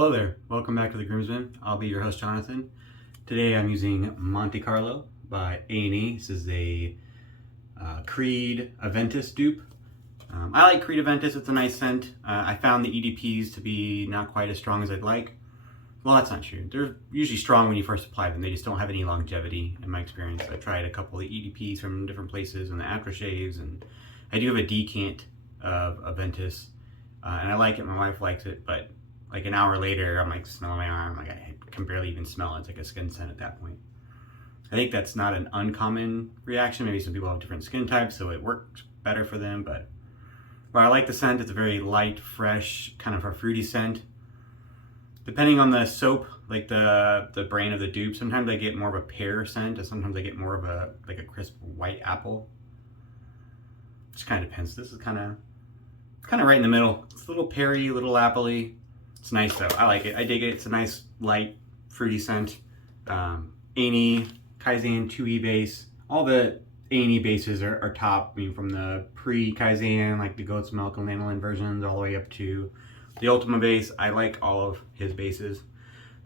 Hello there, welcome back to the Groomsman. I'll be your host, Jonathan. Today I'm using Monte Carlo by A&E. This is a Creed Aventus dupe. I like Creed Aventus, it's a nice scent. I found the EDPs to be not quite as strong as I'd like. Well, that's not true. They're usually strong when you first apply them. They just don't have any longevity in my experience. I tried a couple of EDPs from different places and the aftershaves, and I do have a decant of Aventus, and I like it. My wife likes it, but like an hour later, I'm like smelling my arm. Like I can barely even smell it. It's like a skin scent at that point. I think that's not an uncommon reaction. Maybe some people have different skin types, so it works better for them. But I like the scent. It's a very light, fresh, kind of a fruity scent. Depending on the soap, like the brand of the dupe, sometimes I get more of a pear scent, and sometimes I get more of a crisp white apple. Just kind of depends. This is kind of right in the middle. It's a little peary, a little appley. It's nice though. I like it. I dig it. It's a nice, light, fruity scent. A&E, Kaizen 2E base. All the A&E bases are top. I mean, from the pre-Kaizen, like the goat's milk and lanolin versions, all the way up to the Ultima base. I like all of his bases.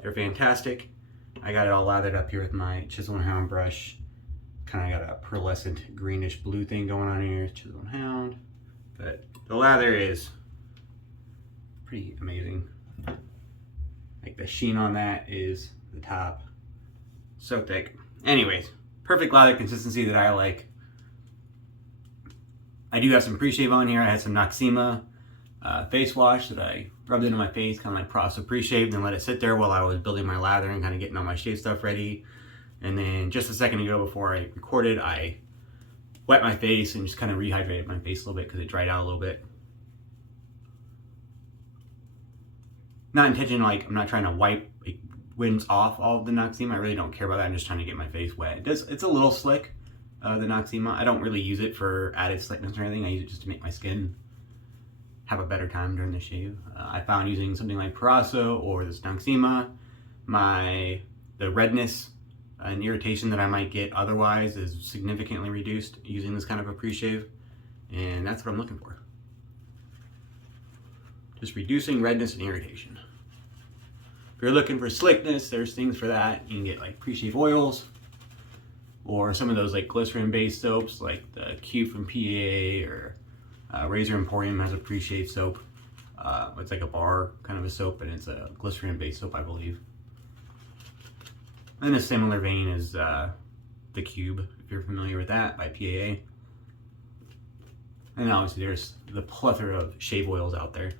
They're fantastic. I got it all lathered up here with my Chisel Hound brush. Kind of got a pearlescent greenish blue thing going on here. Chisel Hound. But the lather is pretty amazing. Like the sheen on that is the top. So thick. Anyways, perfect lather consistency that I like. I do have some pre-shave on here. I had some Noxzemma face wash that I rubbed into my face, kind of like pressed pre-shaved, and let it sit there while I was building my lather and kind of getting all my shave stuff ready. And then just a second ago before I recorded, I wet my face and just kind of rehydrated my face a little bit because it dried out a little bit. Not intentional, like I'm not trying to wipe like winds off all of the Noxzemma. I really don't care about that. I'm just trying to get my face wet. It's a little slick, the Noxzemma. I don't really use it for added slickness or anything. I use it just to make my skin have a better time during the shave. I found using something like Parasso or this Noxzemma, the redness and irritation that I might get otherwise is significantly reduced using this kind of a pre-shave, and that's what I'm looking for. Just reducing redness and irritation. If you're looking for slickness, there's things for that. You can get like pre-shave oils or some of those like glycerin based soaps like the Q from PA, or Razor Emporium has a pre-shave soap. It's like a bar kind of a soap, and it's a glycerin based soap, I believe. In a similar vein is the Cube, if you're familiar with that, by PAA. And obviously there's the plethora of shave oils out there.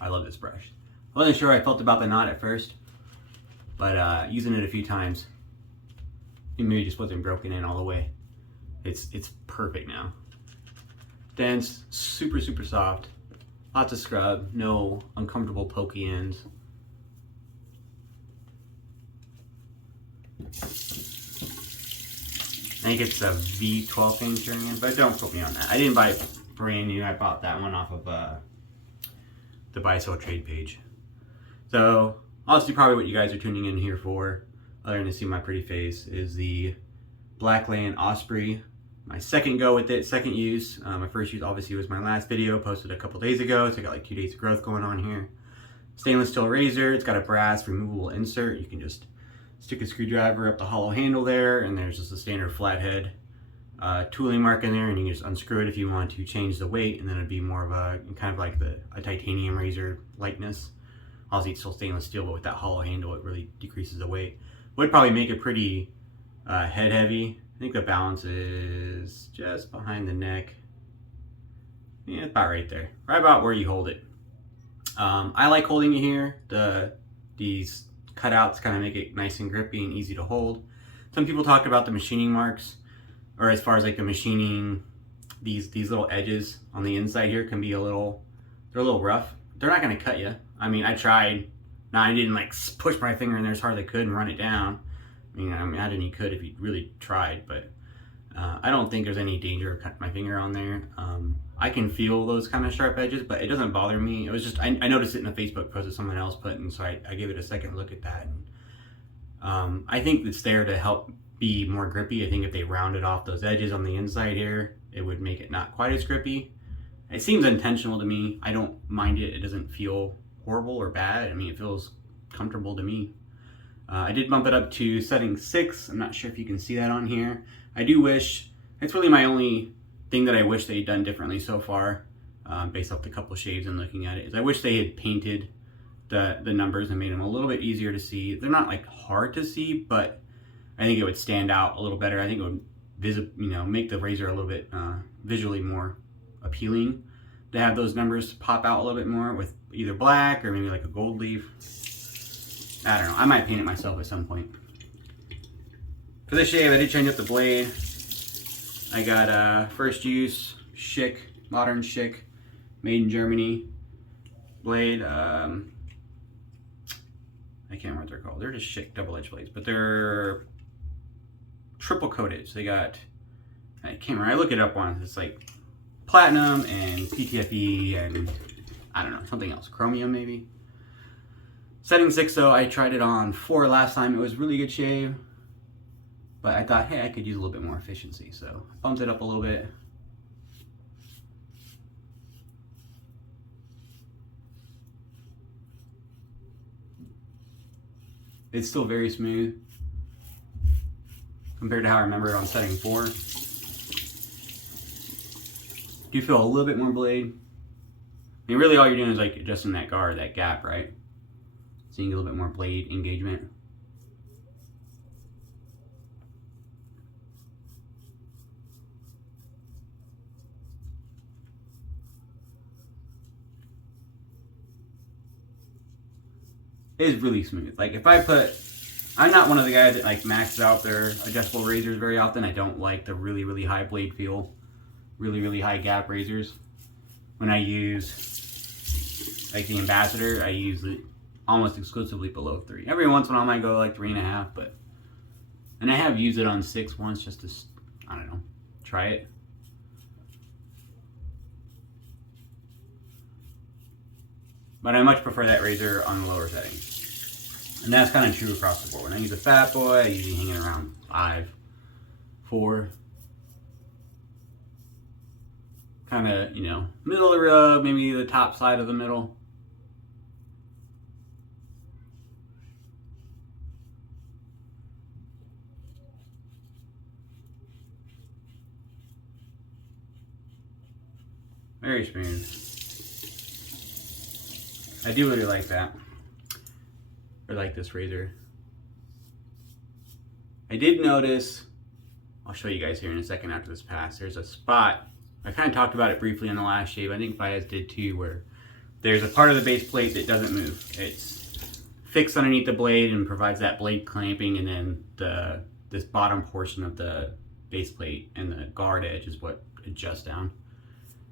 I love this brush. I wasn't sure I felt about the knot at first, but using it a few times, it maybe just wasn't broken in all the way. It's perfect now. Dense, super soft, lots of scrub, no uncomfortable pokey ends. I think it's a V12 thing turning in, but don't quote me on that. I didn't buy it brand new. I bought that one off of the buy sell trade page. So honestly, probably what you guys are tuning in here for, other than to see my pretty face, is the Blackland Osprey. My second go with it, second use. My first use obviously was my last video, posted a couple days ago, so I got like 2 days of growth going on here. Stainless steel razor. It's got a brass removable insert. You can just stick a screwdriver up the hollow handle there, and there's just a standard flathead tooling mark in there, and you can just unscrew it if you want to change the weight, and then it'd be more of a kind of like a titanium razor lightness. Obviously it's still stainless steel, but with that hollow handle it really decreases the weight. Would probably make it pretty head heavy. I think the balance is just behind the neck. Yeah, about right there, right about where you hold it. I like holding it here. These cutouts kind of make it nice and grippy and easy to hold. Some people talk about the machining marks, or as far as like the machining, these little edges on the inside here can be they're a little rough. They're not going to cut you. I mean, I tried. Now I didn't like push my finger in there as hard as I could and run it down. I imagine you could if you really tried, but I don't think there's any danger of cutting my finger on there. I can feel those kind of sharp edges, but it doesn't bother me. It was just, I noticed it in a Facebook post that someone else put, and so I gave it a second look at that. And, I think it's there to help be more grippy. I think if they rounded off those edges on the inside here, it would make it not quite as grippy. It seems intentional to me. I don't mind it. It doesn't feel horrible or bad. I mean, it feels comfortable to me. I did bump it up to setting 6. I'm not sure if you can see that on here. I do wish, it's really my only thing that I wish they had done differently so far, based off the couple shaves and looking at it, is I wish they had painted the numbers and made them a little bit easier to see. They're not like hard to see, but I think it would stand out a little better. I think it would make the razor a little bit visually more appealing to have those numbers pop out a little bit more with either black or maybe like a gold leaf. I don't know. I might paint it myself at some point. For this shave, I did change up the blade. I got First Use Schick, modern Schick, made in Germany blade. I can't remember what they're called. They're just Schick double-edged blades, but they're triple coated. So they got, I can't remember. I look it up once. It's like platinum and PTFE and I don't know, something else. Chromium maybe. Setting 6 though, I tried it on 4 last time. It was really good shave. But I thought, hey, I could use a little bit more efficiency. So bumped it up a little bit. It's still very smooth compared to how I remember it on setting 4. Do feel a little bit more blade. I mean, really all you're doing is like adjusting that guard, that gap, right? Seeing a little bit more blade engagement. It is really smooth. Like if I put, I'm not one of the guys that like maxes out their adjustable razors very often. I don't like the really, really high blade feel, really, really high gap razors. When I use like the Ambassador, I use it almost exclusively below 3. Every once in a while I might go like 3.5, and I have used it on 6 once just to, I don't know, try it. But I much prefer that razor on the lower setting. And that's kind of true across the board. When I use a fat boy, I usually hang it around 5, 4. Kind of, middle of the road, maybe the top side of the middle. Very smooth. I do really like that. I like this razor. I did notice, I'll show you guys here in a second after this pass, there's a spot, I kind of talked about it briefly in the last shave, I think Baez did too, where there's a part of the base plate that doesn't move. It's fixed underneath the blade and provides that blade clamping, and then this bottom portion of the base plate and the guard edge is what adjusts down.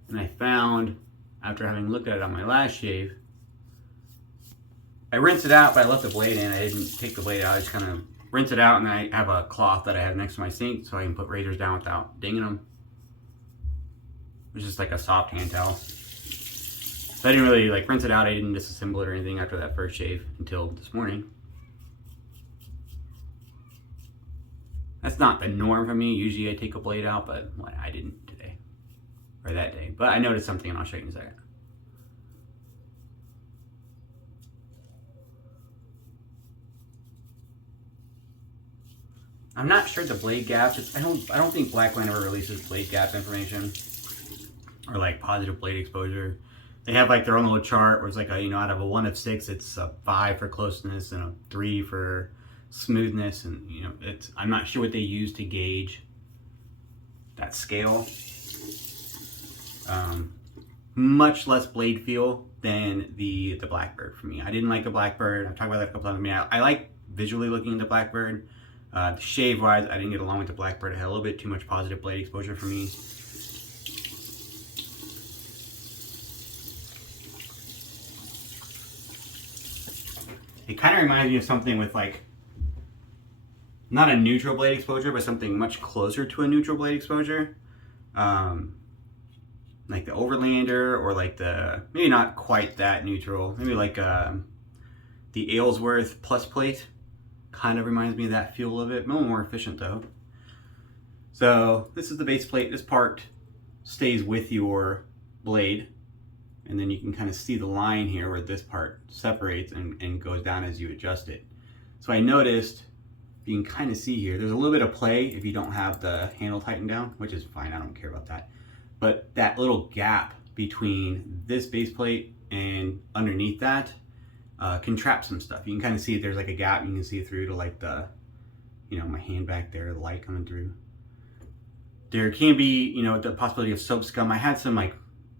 And I found, after having looked at it on my last shave, I rinsed it out, but I left the blade in. I didn't take the blade out. I just kind of rinse it out, and then I have a cloth that I have next to my sink so I can put razors down without dinging them. It's just like a soft hand towel. So I didn't really like rinse it out. I didn't disassemble it or anything after that first shave until this morning. That's not the norm for me. Usually I take a blade out, but I didn't today. Or that day. But I noticed something, and I'll show you in a second. I'm not sure the blade gaps. I don't think Blackland ever releases blade gap information or like positive blade exposure. They have like their own little chart where it's like out of a 1 of 6, it's a 5 for closeness and a 3 for smoothness, and I'm not sure what they use to gauge that scale. Much less blade feel than the Blackbird for me. I didn't like the Blackbird. I've talked about that a couple times. I mean, I like visually looking at the Blackbird. Shave wise, I didn't get along with the Blackbird. It had a little bit too much positive blade exposure for me. It kind of reminds me of something with like, not a neutral blade exposure, but something much closer to a neutral blade exposure. Like the Overlander, or like maybe not quite that neutral, maybe like the Aylesworth Plus Plate. Kind of reminds me of that feel a little bit, a little more efficient though. So this is the base plate. This part stays with your blade, and then you can kind of see the line here where this part separates and goes down as you adjust it. So I noticed, you can kind of see here, there's a little bit of play if you don't have the handle tightened down, which is fine, I don't care about that. But that little gap between this base plate and underneath that can trap some stuff. You can kind of see there's like a gap, you can see through to like the, you know, my hand back there, the light coming through. There can be, you know, the possibility of soap scum. I had some like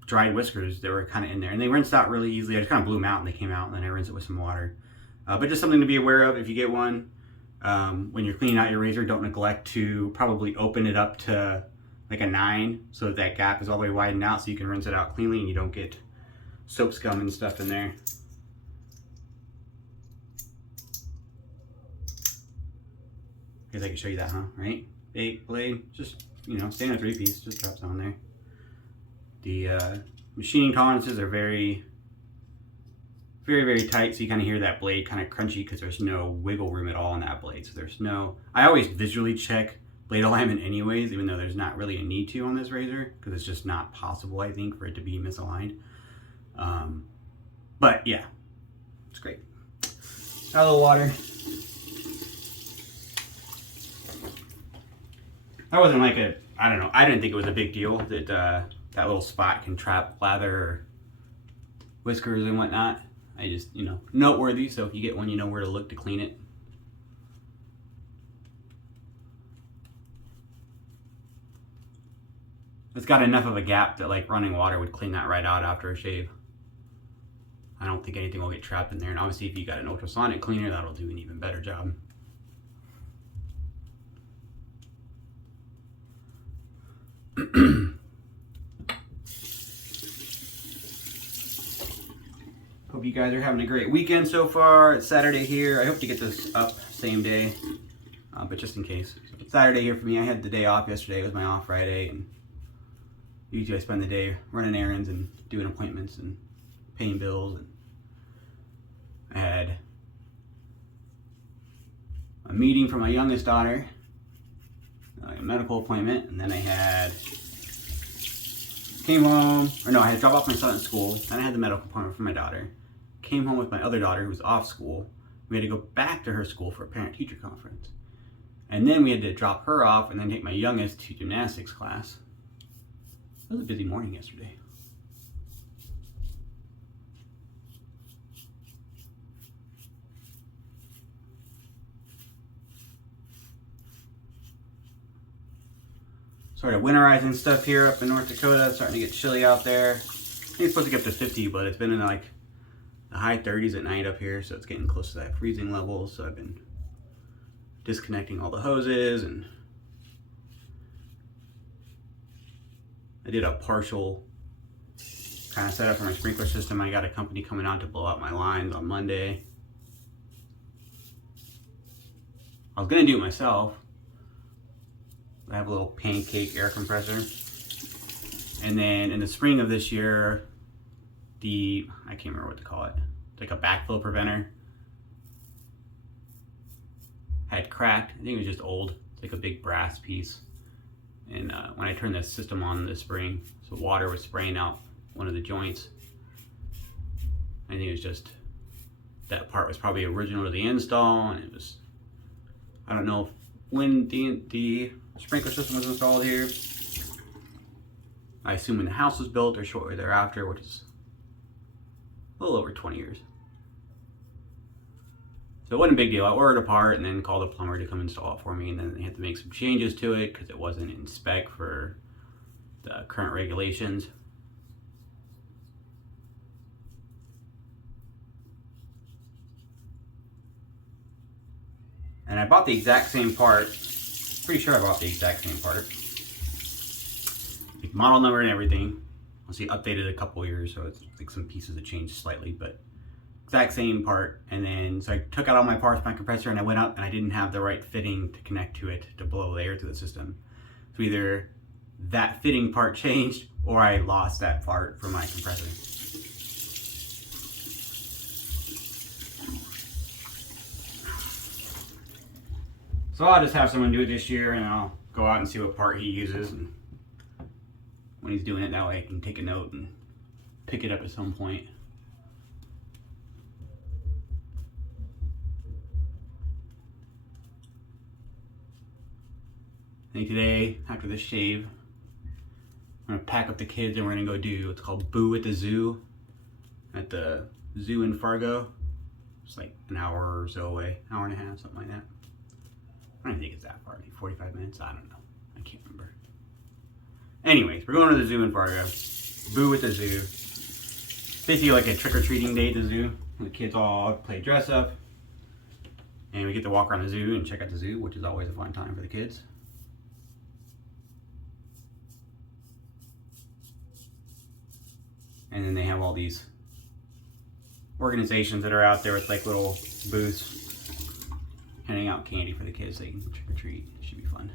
dried whiskers that were kind of in there, and they rinsed out really easily. I just kind of blew them out and they came out, and then I rinsed it with some water. But just something to be aware of if you get one. When you're cleaning out your razor, don't neglect to probably open it up to like a 9 so that that gap is all the way widened out so you can rinse it out cleanly and you don't get soap scum and stuff in there. I guess I can show you that, huh? Right? Bait blade, just, you know, standard 3-piece, just drops on there. The machining tolerances are very tight, so you kind of hear that blade kind of crunchy because there's no wiggle room at all in that blade. So there's no, I always visually check blade alignment anyways, even though there's not really a need to on this razor because it's just not possible, I think, for it to be misaligned. But yeah, it's great. Got a little water. That wasn't like a, I don't know, I didn't think it was a big deal that that little spot can trap lather or whiskers and whatnot. I just, you know, noteworthy, so if you get one, you know where to look to clean it. It's got enough of a gap that like running water would clean that right out after a shave. I don't think anything will get trapped in there, and obviously if you got an ultrasonic cleaner, that'll do an even better job. Hope you guys are having a great weekend so far. It's Saturday here. I hope to get this up same day, but just in case. So it's Saturday here for me. I had the day off yesterday. It was my off Friday, and usually I spend the day running errands and doing appointments and paying bills. And I had a meeting for my youngest daughter, a medical appointment, and then I came home, or no, I had to drop off my son at school, then I had the medical appointment for my daughter, came home with my other daughter who was off school. We had to go back to her school for a parent-teacher conference. And then we had to drop her off and then take my youngest to gymnastics class. It was a busy morning yesterday. Started winterizing stuff here up in North Dakota. It's starting to get chilly out there. I think it's supposed to get up to 50, but it's been in like the high 30s at night up here, so it's getting close to that freezing level. So I've been disconnecting all the hoses, and I did a partial kind of setup for my sprinkler system. I got a company coming out to blow out my lines on Monday. I was gonna do it myself. I have a little pancake air compressor. And then in the spring of this year, I can't remember what to call it, like a backflow preventer, had cracked. I think it was just old. It's like a big brass piece. And when I turned the system on this spring, so water was spraying out one of the joints. I think it was just, that part was probably original to the install, and it was, I don't know when the sprinkler system was installed here. I assume when the house was built or shortly thereafter, which is a little over 20 years. So it wasn't a big deal. I ordered a part and then called a plumber to come install it for me, and then they had to make some changes to it because it wasn't in spec for the current regulations. And I bought the exact same part. Pretty sure I bought the exact same part. Like model number and everything. I'll see, updated a couple years, so it's like some pieces have changed slightly, but exact same part. And then, so I took out all my parts, my compressor, and I went up and I didn't have the right fitting to connect to it to blow the air through the system. So either that fitting part changed or I lost that part for my compressor. So I'll just have someone do it this year, and I'll go out and see what part he uses and when he's doing it. That way I can take a note and pick it up at some point. I think today, after this shave, I'm gonna pack up the kids and we're gonna go do what's called Boo at the Zoo at the zoo in Fargo. It's like an hour or so away, hour and a half, something like that. I don't even think it's that far, maybe 45 minutes, I don't know. I can't remember. Anyways, we're going to the zoo in Fargo. Boo at the Zoo. Basically like a trick-or-treating day at the zoo. The kids all play dress up. And we get to walk around the zoo and check out the zoo, which is always a fun time for the kids. And then they have all these organizations that are out there with like little booths handing out candy for the kids so they can trick or treat. It should be fun.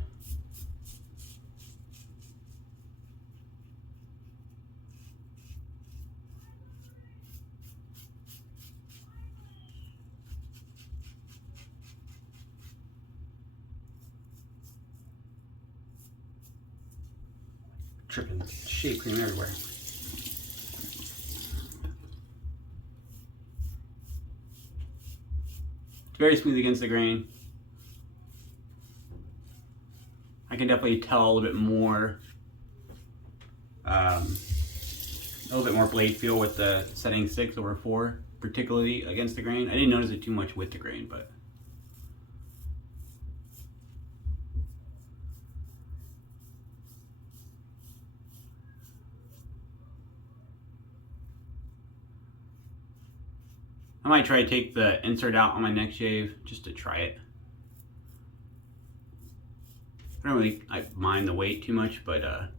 Tripping shave cream everywhere. It's very smooth against the grain. I can definitely tell a little bit more blade feel with the setting 6/4, particularly against the grain. I didn't notice it too much with the grain, but I might try to take the insert out on my next shave just to try it. I don't really mind the weight too much, but I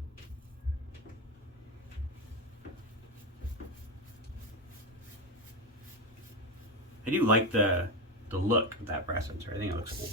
do like the look of that brass sensor. I think it looks cool.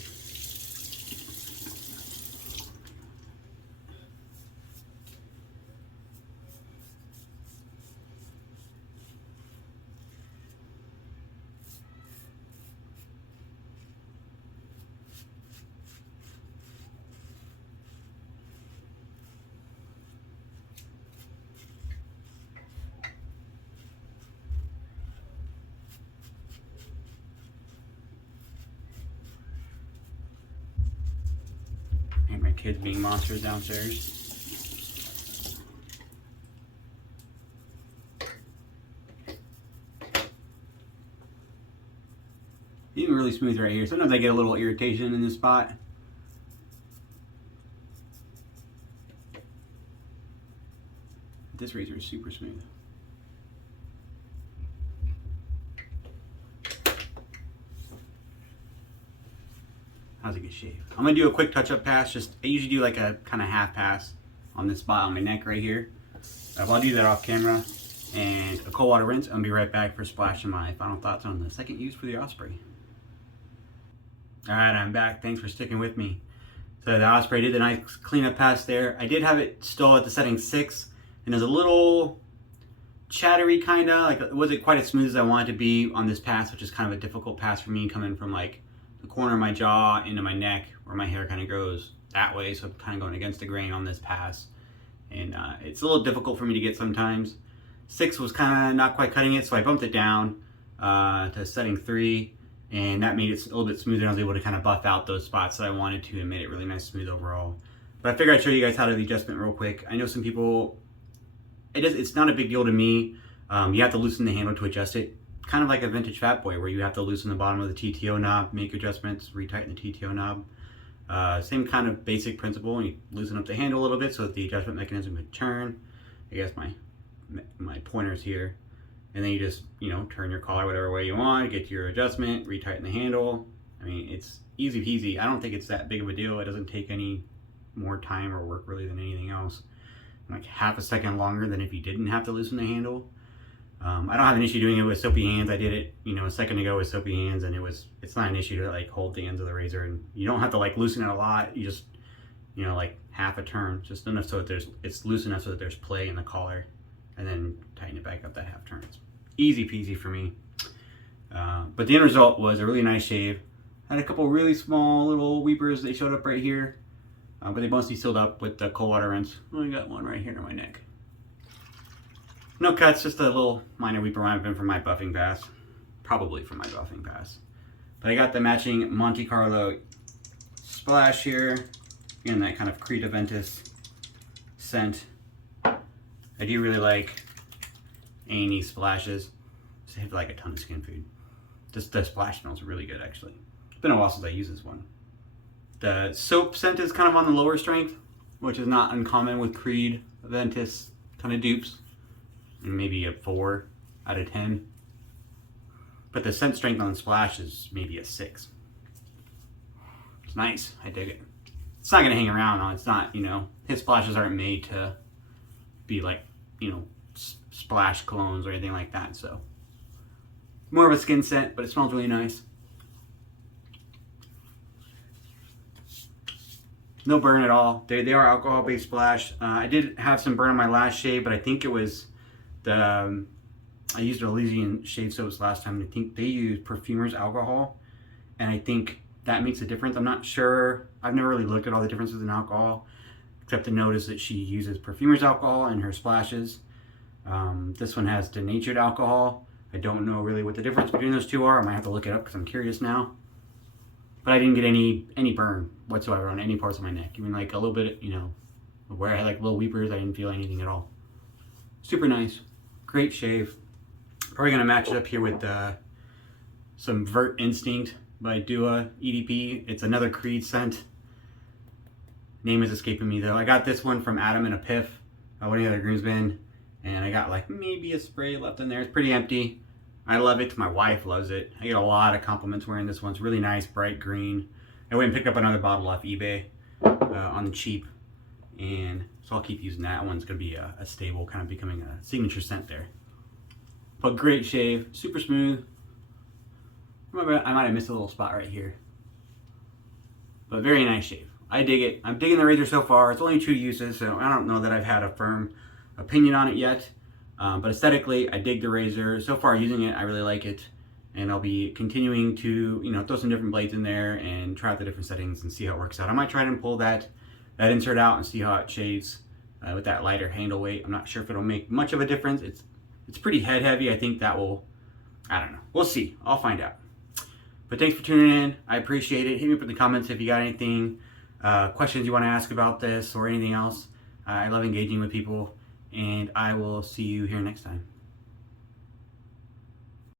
And my kids being monsters downstairs. Even really smooth right here. Sometimes I get a little irritation in this spot. This razor is super smooth. How's a good shave? I'm gonna do a quick touch-up pass. I usually do like a kind of half pass on this spot on my neck right here. I'll do that off camera. And a cold water rinse. I'll be right back for splashing my final thoughts on the second use for the Osprey. All right, I'm back. Thanks for sticking with me. So the Osprey did the nice cleanup pass there. I did have it still at the setting 6, and there's a little chattery kind of, like it wasn't quite as smooth as I wanted to be on this pass, which is kind of a difficult pass for me coming from like the corner of my jaw into my neck where my hair kind of grows that way. So I'm kind of going against the grain on this pass. And it's a little difficult for me to get sometimes. 6 was kind of not quite cutting it, so I bumped it down to setting 3. And that made it a little bit smoother. I was able to kind of buff out those spots that I wanted to and made it really nice smooth overall. But I figured I'd show you guys how to do the adjustment real quick. I know some people, it's not a big deal to me. You have to loosen the handle to adjust it. Kind of like a vintage Fat Boy where you have to loosen the bottom of the TTO knob, make adjustments, retighten the TTO knob. Same kind of basic principle. You loosen up the handle a little bit so that the adjustment mechanism can turn. I guess my pointer's here. And then you just, turn your collar whatever way you want, get your adjustment, retighten the handle. I mean, it's easy peasy. I don't think it's that big of a deal. It doesn't take any more time or work really than anything else. Like half a second longer than if you didn't have to loosen the handle. I don't have an issue doing it with soapy hands. I did it, a second ago with soapy hands, and it's not an issue to like hold the ends of the razor, and you don't have to like loosen it a lot. You just, like half a turn, just enough so that it's loose enough so that there's play in the collar, and then tighten it back up that half turn. It's easy peasy for me. But the end result was a really nice shave. Had a couple really small little weepers. They showed up right here. but they mostly sealed up with the cold water rinse. I got one right here on my neck. No cuts, just a little minor weeper might have been from my buffing pass. Probably from my buffing pass. But I got the matching Monte Carlo splash here. Again, that kind of Creed Aventus scent. I do really like A&E splashes. They have like a ton of skin food. Just the splash smells really good actually. It's been a while since I used this one. The soap scent is kind of on the lower strength, which is not uncommon with Creed Aventus kind of dupes. And maybe a 4 out of 10. But the scent strength on the splash is maybe a 6. It's nice. I dig it. It's not gonna hang around though. It's not, you know, his splashes aren't made to be like, you know, splash clones or anything like that. So more of a skin scent, but it smells really nice. No burn at all. They are alcohol-based splash. I did have some burn on my last shave, but I think it was the I used Elysian shave soaps last time. I think they use Perfumer's alcohol, and I think that makes a difference. I'm not sure. I've never really looked at all the differences in alcohol, except to notice that she uses Perfumer's alcohol in her splashes. This one has denatured alcohol. I don't know really what the difference between those two are. I might have to look it up because I'm curious now. But I didn't get any burn whatsoever on any parts of my neck. Even like a little bit, you know, where I had like little weepers, I didn't feel anything at all. Super nice. Great shave. Probably gonna match it up here with some Vert Instinct by Dua EDP. It's another Creed scent. Name is escaping me though. I got this one from Adam and a Piff, one of the other groomsmen, and I got like maybe a spray left in there. It's pretty empty. I love it. My wife loves it. I get a lot of compliments wearing this one. It's really nice, bright green. I went and picked up another bottle off eBay on the cheap, and so I'll keep using that. One's gonna be a stable, kind of becoming a signature scent there. But great shave, super smooth. I might have missed a little spot right here, but very nice shave. I dig it. I'm digging the razor so far. It's only 2 uses, so I don't know that I've had a firm opinion on it yet. But aesthetically, I dig the razor. So far using it, I really like it. And I'll be continuing to, you know, throw some different blades in there and try out the different settings and see how it works out. I might try to pull that insert out and see how it shades with that lighter handle weight. I'm not sure if it'll make much of a difference. It's pretty head heavy. I think that will, I don't know. We'll see. I'll find out. But thanks for tuning in. I appreciate it. Hit me up in the comments if you got anything, questions you want to ask about this or anything else. I love engaging with people. And I will see you here next time.